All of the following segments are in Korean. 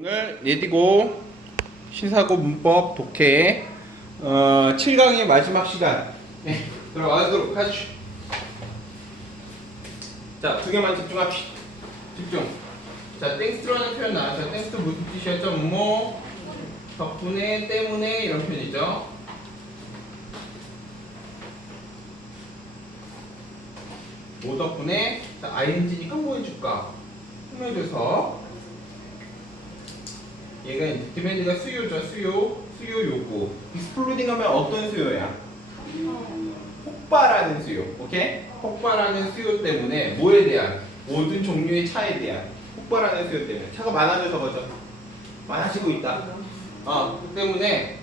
오늘 예디고 시사고 문법 독해 어, 7강의 마지막 시간 네, 들어가도록 하죠. 자, 두 개만 집중합시다. 집중. 자, 땡스트라는 표현 나왔죠. 땡스트 무슨 뜻이었죠? 뭐 덕분에, 때문에 이런 표현이죠. 뭐 덕분에 자, ing니까 뭐 해줄까? 설명해줘서 얘가 디맨드가 수요죠. 수요 수요 요구. 익스플로딩 하면 어떤 수요야? 폭발하는 수요. 오케이? 폭발하는 수요 때문에 뭐에 대한? 모든 종류의 차에 대한. 폭발하는 수요 때문에. 차가 많아져서 그죠? 많아지고 있다. 어, 그 때문에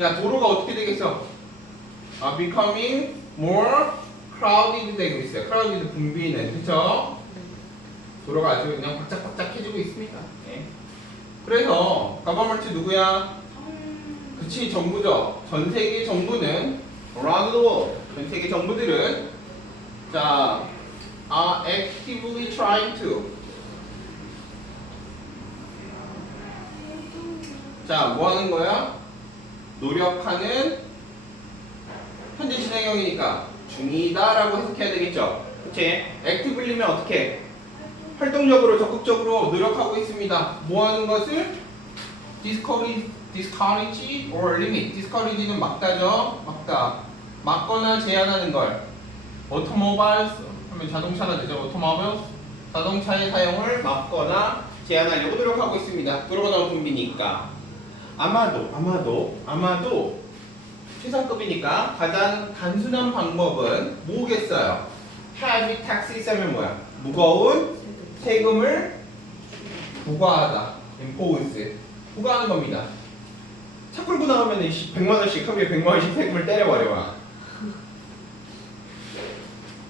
야 도로가 어떻게 되겠어? 아, becoming more crowded 되고 있어요. crowded 붐비는. 그쵸? 도로가 아주 그냥 바짝바짝해지고 있습니다. 예. 그래서 가버먼트 누구야? 그치 정부죠. 전 세계 정부는 around the world 전 세계 정부들은 자 are actively trying to 자 뭐 하는 거야? 노력하는 현재 진행형이니까 중이다라고 해석해야 되겠죠. 그치? activelly면 어떻게? 활동적으로 적극적으로 노력하고 있습니다. 뭐 하는 것을 discourage, discourage or limit. discourage는 막다죠. 막다. 막거나 제한하는 걸. automobiles 하면 자동차가 되죠. automobiles. 자동차의 사용을 막거나 제한하려고 노력하고 있습니다. 그러고 나온 분비니까. 아마도, 아마도, 아마도 최상급이니까 가장 단순한 방법은 뭐겠어요? heavy taxes 하면 뭐야? 무거운 세금을 부과하다. impose. 부과하는 겁니다. 차 끌고 나오면 100만 원씩 하루에 100만 원씩 세금을 때려버려.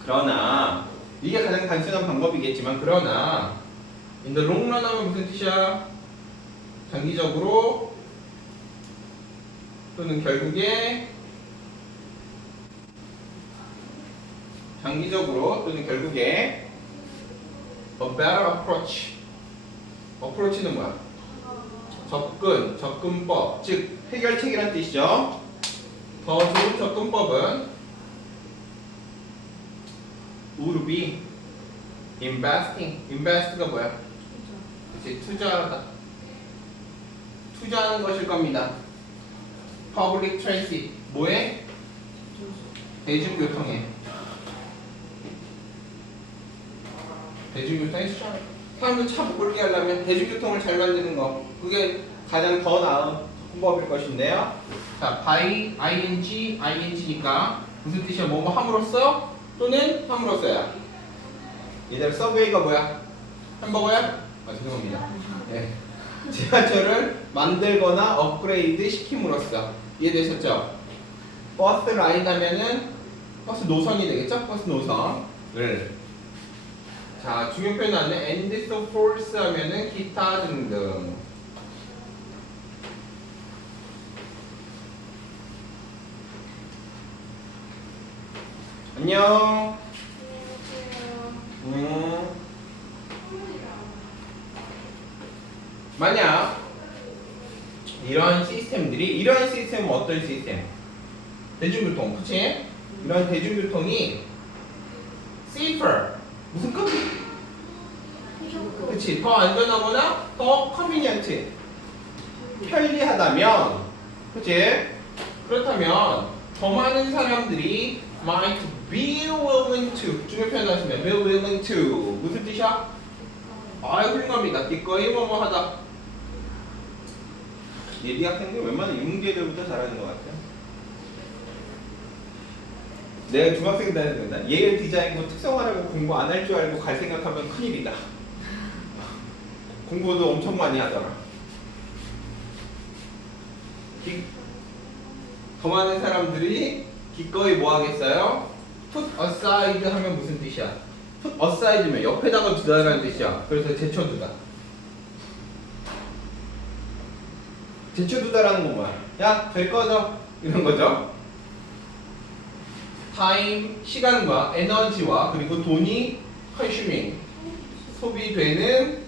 그러나 이게 가장 단순한 방법이겠지만 그러나 in the long run 하면 무슨 뜻이야? 장기적으로 또는 결국에 장기적으로 또는 결국에 A better approach. approach는 뭐야? 접근, 접근법, 즉 해결책이란 뜻이죠. 더 좋은 접근법은 would be investing. invest가 뭐야? 그치, 투자하다. 투자하는 것일 겁니다. public transit. 뭐에? 대중교통에. 대중교통이 수잖아 사람들 차못 끌게 하려면 대중교통을 잘 만드는 거 그게 가장 더 나은 방법일 것인데요. 자, by ing, ing니까 무슨 뜻이야? 뭐뭐 함으로써 또는 함으로써야. 얘들 서브웨이가 뭐야? 햄버거야? 아 죄송합니다. 네. 지하철을 만들거나 업그레이드 시킴으로써 이해되셨죠? 버스 라인 하면은 버스 노선이 되겠죠? 버스 노선을 자, 중요 표현 안에 and so forth 하면은 기타 등등. 안녕. 음. 만약 이런 시스템들이 이런 시스템은 어떤 시스템? 대중교통, 그치? 이런 대중교통이 safer 무슨 급? 그치. 더 안전하거나 더 컨비니언트. 편리하다면 그치? 그렇다면 더 많은 사람들이 might be willing to. 중요 표현 나왔으면 be willing to. 무슨 뜻이야? 아 훌륭합니다. 기꺼이 뭐뭐 하다. 예비 학생들 웬만한 인문계들부터 잘하는 것 같아요 내가 중학생 때는 예일 디자인고 특성화라고 공부 안 할 줄 알고 갈 생각하면 큰일이다. 공부도 엄청 많이 하더라. 기, 더 많은 사람들이 기꺼이 뭐 하겠어요? put aside 하면 무슨 뜻이야? put aside면 옆에다가 두다라는 뜻이야. 그래서 제쳐두다. 제쳐두다라는 건 뭐야? 야, 될 거죠? 이런 거죠? 타임, 시간과 에너지와 그리고 돈이 consuming, 소비되는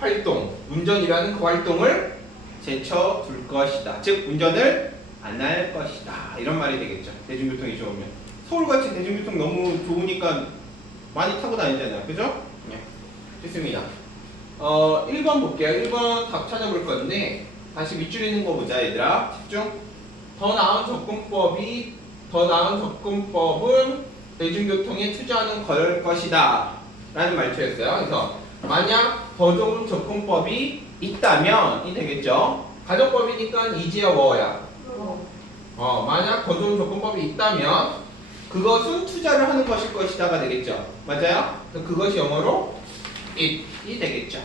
활동 운전이라는 그 활동을 제쳐둘 것이다. 즉 운전을 안 할 것이다. 이런 말이 되겠죠. 대중교통이 좋으면 서울같이 대중교통 너무 좋으니까 많이 타고 다니잖아요. 그죠? 네. 좋습니다. 어, 1번 볼게요. 1번 답 찾아볼 건데 다시 밑줄 있는 거 보자 얘들아. 집중. 더 나은 접근법이 더 나은 접근법은 대중교통에 투자하는 걸 것이다. 라는 말투였어요. 그래서 만약 더 좋은 접근법이 있다면 이 되겠죠. 가정법이니까 이지야 워야. 어, 만약 더 좋은 접근법이 있다면 그것은 투자를 하는 것일 것이다가 되겠죠. 맞아요? 그것이 영어로 it이 되겠죠.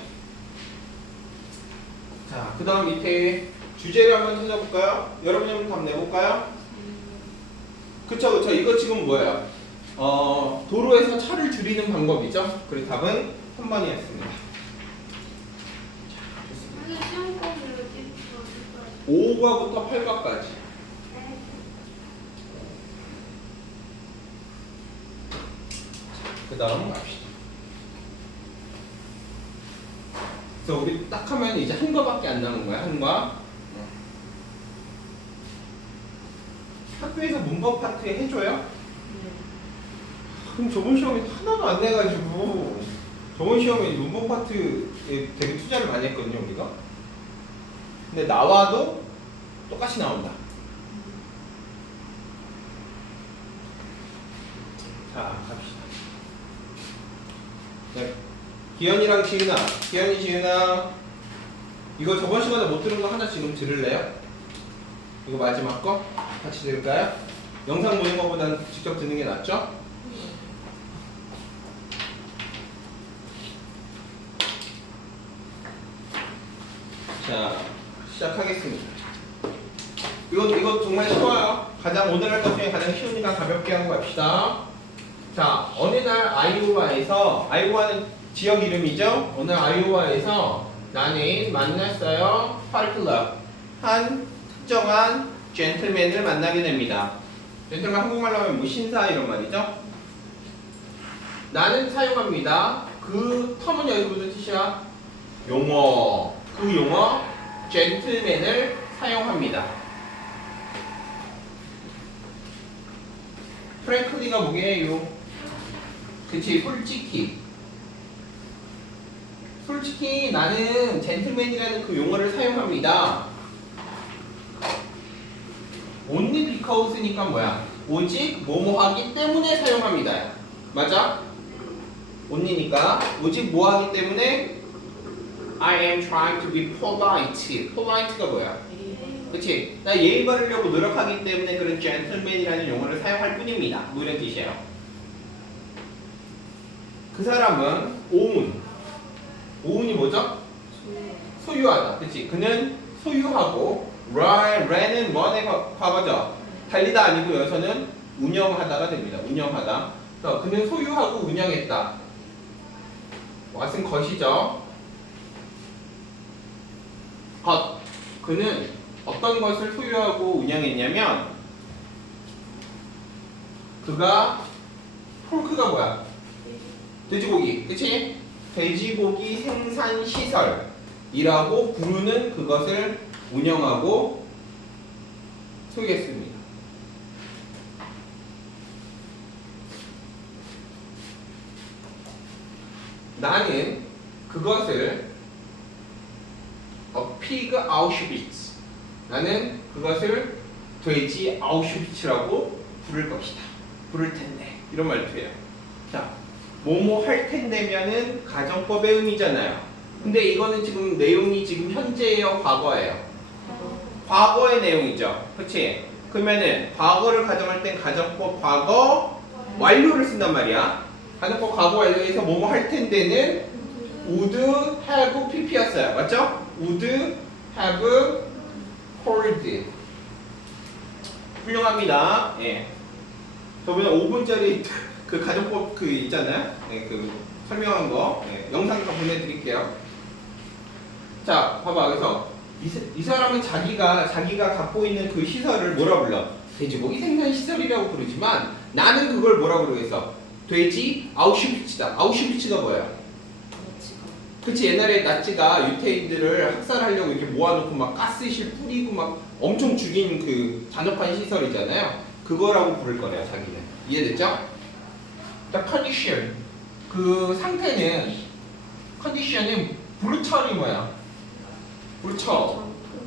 자, 그 다음 밑에 주제를 한번 찾아볼까요? 여러분이 한번 답 내볼까요? 그쵸, 그쵸. 이거 지금 뭐예요? 어, 도로에서 차를 줄이는 방법이죠. 그래서 답은 3번이었습니다. 근데 시험권을 어디 5과부터 8과까지. 그 다음 갑시다. 그래서 우리 딱 하면 이제 한 거밖에 안 남은 거야, 한 과. 학교에서 문법 파트 해줘요? 그럼 저번 시험에 하나도 안 내가지고 저번 시험에 문법 파트에 되게 투자를 많이 했거든요, 우리가. 근데 나와도 똑같이 나온다. 자, 갑시다. 네. 기현이랑 지은아, 기현이, 지은아, 이거 저번 시간에 못 들은 거 하나 지금 들을래요? 이거 마지막 거 같이 들을까요? 영상 보는 것보다는 직접 듣는 게 낫죠? 자, 시작하겠습니다. 이거 이거 정말 쉬워요. 가장 오늘 할 것 중에 가장 쉬우니까 가볍게 하고 갑시다. 자, 어느 날 아이오와에서 아이오와는 지역 이름이죠. 오늘 아이오와에서 나는 만났어요. 파리클럽 한 특정한 젠틀맨을 만나게 됩니다. 젠틀맨 한국말로 하면 뭐 신사 이런 말이죠. 나는 사용합니다. 그 텀은 여기서 무슨 뜻이야? 용어. 그 용어 젠틀맨을 사용합니다. 프랭클리가 뭐게요? 그치 솔직히 솔직히 나는 젠틀맨이라는 그 용어를 사용합니다. Because니까 뭐야? 오직 뭐뭐 하기 때문에 사용합니다. 맞아? only니까 오직 뭐 하기 때문에 I am trying to be polite. polite가 뭐야? 그치? 나 예의 바르려고 노력하기 때문에 그런 gentleman이라는 용어를 사용할 뿐입니다. 뭐 이런 뜻이에요. 그 사람은 own. own이 뭐죠? 소유하다. 그치? 그는 소유하고 run의 과- 과거죠. 달리다 아니고 여기서는 운영하다가 됩니다. 운영하다. 그래서 그는 소유하고 운영했다. 왓은 것이죠. 것. 그는 어떤 것을 소유하고 운영했냐면 그가 폴크가 뭐야? 돼지고기, 그치? 돼지고기 생산 시설이라고 부르는 그것을 운영하고 소유했습니다. 나는 그것을 어, 피그 아우슈비츠 나는 그것을 돼지 아우슈비츠라고 부를 것이다. 부를 텐데 이런 말투예요. 자, 뭐뭐 할 텐데면은 가정법의 의미잖아요. 근데 이거는 지금 내용이 지금 현재예요, 과거예요. 과거의 내용이죠. 그렇지? 그러면은 과거를 가정할 땐 가정법 과거 완료를 쓴단 말이야. 가정법 과거 완료에서 뭐뭐 할 텐데는 would have pp였어요. 맞죠? would have called. 훌륭합니다. 예. 저번에 5분짜리 그 가정법 그 있잖아요. 네, 그 설명한 거 네, 영상 다 보내드릴게요. 자, 봐봐. 그래서 이, 사- 이 사람은 자기가 자기가 갖고 있는 그 시설을 뭐라 불러? 돼지고기 생산 시설이라고 부르지만 나는 그걸 뭐라 부르겠어? 돼지 아우슈비츠다. 아우슈비츠가 뭐야? 그치 옛날에 나치가 유태인들을 학살하려고 이렇게 모아놓고 막 가스실 뿌리고 막 엄청 죽인 그 잔혹한 시설이잖아요. 그거라고 부를 거래요 자기는. 이해됐죠? 자 컨디션 그 상태는 컨디션은 브루털이 뭐야? 브루털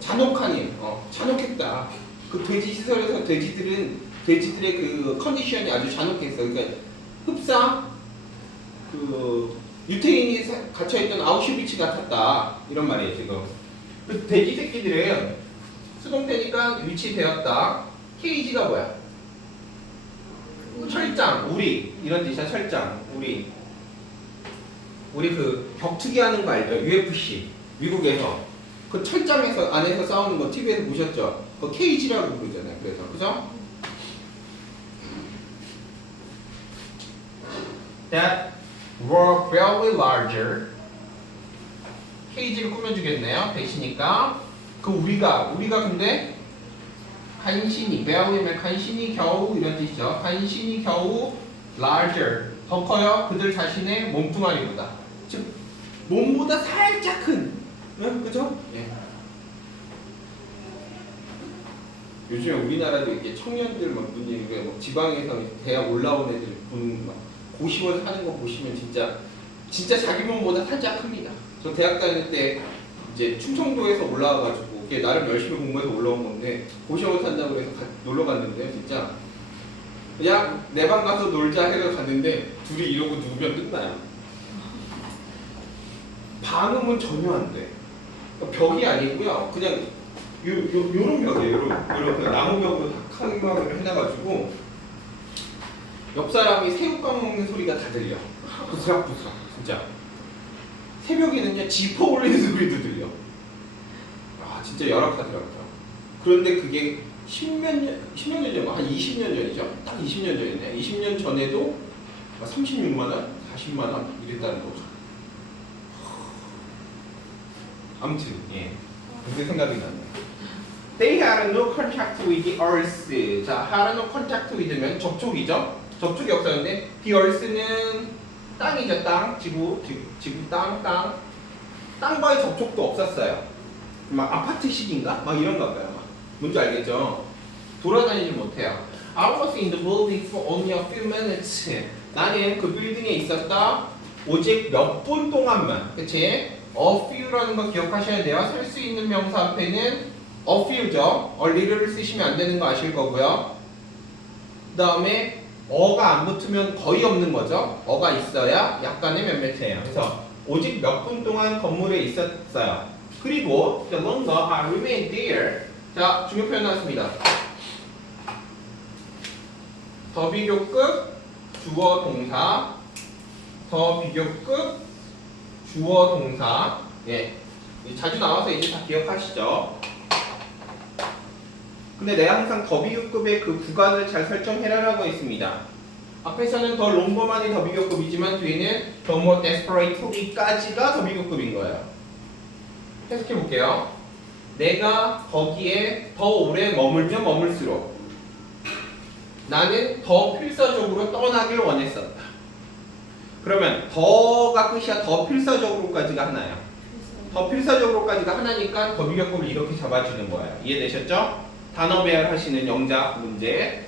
잔혹하니 어 잔혹했다. 그 돼지 시설에서 돼지들은 돼지들의 그 컨디션이 아주 잔혹했어. 그러니까 흡사 그 유태인이 사- 갇혀있던 아우슈비츠 같았다 이런 말이에요 지금. 그 돼지 새끼들은 수동태니까 위치되었다. 케이지가 뭐야? 철장, 우리 이런 뜻이야 철장, 우리. 우리 그 격투기 하는 거 알죠? UFC 미국에서 그 철장에서 안에서 싸우는 거 TV에서 보셨죠? 그 케이지라고 부르잖아요. 그래서 그죠? That were very larger. 케이지를 꾸며주겠네요. 대시니까 그 우리가 우리가 근데 간신히 very면 간신히 겨우 이런 뜻이죠. 간신히 겨우 larger 더 커요. 그들 자신의 몸뚱아리보다. 즉 몸보다 살짝 큰. 응? 그죠? 예. 요즘에 우리나라도 이렇게 청년들 막 이게 뭐 지방에서 대학 올라온 애들 보는 막 고시원 사는 거 보시면 진짜 진짜 자기 몸보다 살짝 큽니다. 저 대학 다닐 때 이제 충청도에서 올라와가지고 이게 나름 열심히 공부해서 올라온 건데 고시원 산다고 해서 가- 놀러 갔는데 진짜 그냥 내방 가서 놀자 해서 갔는데 둘이 이러고 누우면 끝나요. 방음은 전혀 안 돼. 그러니까 벽이 아니고요. 그냥 요, 요, 요런 벽이에요. 요런, 요런 나무 벽으로 탁 한방을 해놔가지고 옆 사람이 새우깡 먹는 소리가 다 들려. 부스락부스락 진짜. 새벽에는요 지퍼 올리는 소리도 들려. 아 진짜 열악하더라고요. 그런데 그게 십몇 년, 십몇 년 전, 한 20년 전이죠. 딱 20년 전이네. 20년 전에도 36만 원, 40만 원 이랬다는 거죠. 아무튼 예, 그게 생각이 나네요. They had no contact with the earth. 자, had no contact with면 접촉이죠. 접촉이 없었는데 earth는 땅이죠, 땅, 지구, 지구, 지구 땅, 땅. 땅과의 접촉도 없었어요. 막 아파트식인가? 막 이런가 봐요. 막. 뭔지 알겠죠? 돌아다니지 못해요. I was in the building for only a few minutes. 나는 그 빌딩에 있었다. 오직 몇 분 동안만. 그치? A few라는 거 기억하셔야 돼요. 살수 있는 명사 앞에는 a few죠. a little를 쓰시면 안 되는 거 아실 거고요. 그 다음에 어가 안 붙으면 거의 없는 거죠. 어가 있어야 약간의 몇몇이에요. 그래서 오직 몇 분 동안 건물에 있었어요. 그리고 the longer I remained there. 자, 중요 표현 나왔습니다. 더 비교급 주어 동사 더 비교급 주어 동사 예 자주 나와서 이제 다 기억하시죠 근데 내가 항상 더 비교급의 그 구간을 잘 설정해라라고 했습니다 앞에서는 더 롱거만이 더 비교급이지만 뒤에는 더 more desperately까지가 더 비교급인 거예요 해석해 볼게요 내가 거기에 더 오래 머물면 머물수록 나는 더 필사적으로 떠나길 원했었다. 그러면 더가 끝이야 더 필사적으로까지가 하나야. 더 필사적으로까지가 하나니까 더 비교급을 이렇게 잡아주는 거예요. 이해되셨죠? 단어 배열하시는 영작 문제.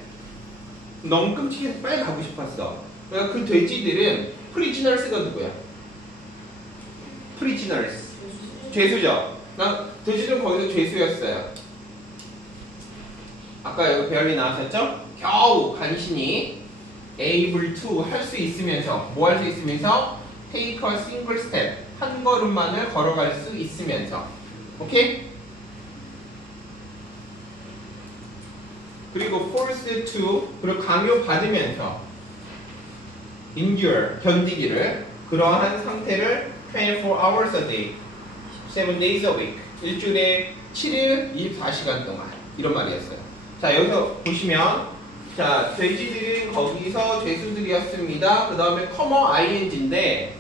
너무 끔찍해서 빨리 가고 싶었어. 그러니까 그 돼지들은 프리지널스가 누구야? 프리지널스. 죄수죠. 나 돼지들은 거기서 죄수였어요. 아까 여기 배열이 나왔었죠? 겨우 간신히 able to 할 수 있으면서 뭐 할 수 있으면서 take a single step 한 걸음만을 걸어갈 수 있으면서 오케이? 그리고 forced to 그리고 강요 받으면서 endure 견디기를 그러한 상태를 24 hours a day 7 days a week 일주일에 7일 24시간 동안 이런 말이었어요. 자 여기서 보시면 자 돼지들은 거기서 죄수들이었습니다. 그 다음에 커머 ing인데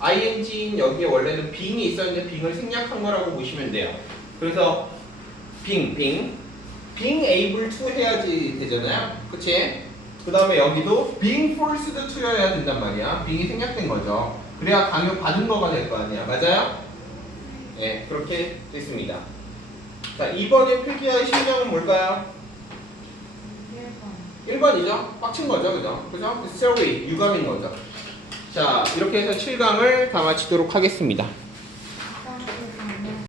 ing인 여기에 원래는 빙이 있었는데 빙을 생략한 거라고 보시면 돼요. 그래서 빙, 빙, being able to 해야지 되잖아요. 그치? 그 다음에 여기도 being forced to여야 된단 말이야. being이 생략된 거죠. 그래야 강요 받은 거가 될 거 아니야. 맞아요? 예, 그렇게 됐습니다. 자, 2번의 필기의 심정은 뭘까요? 1번이죠? 빡친 거죠, 그죠? 그죠? 스테어웨이, 유감인 거죠. 자, 이렇게 해서 7강을 다 마치도록 하겠습니다.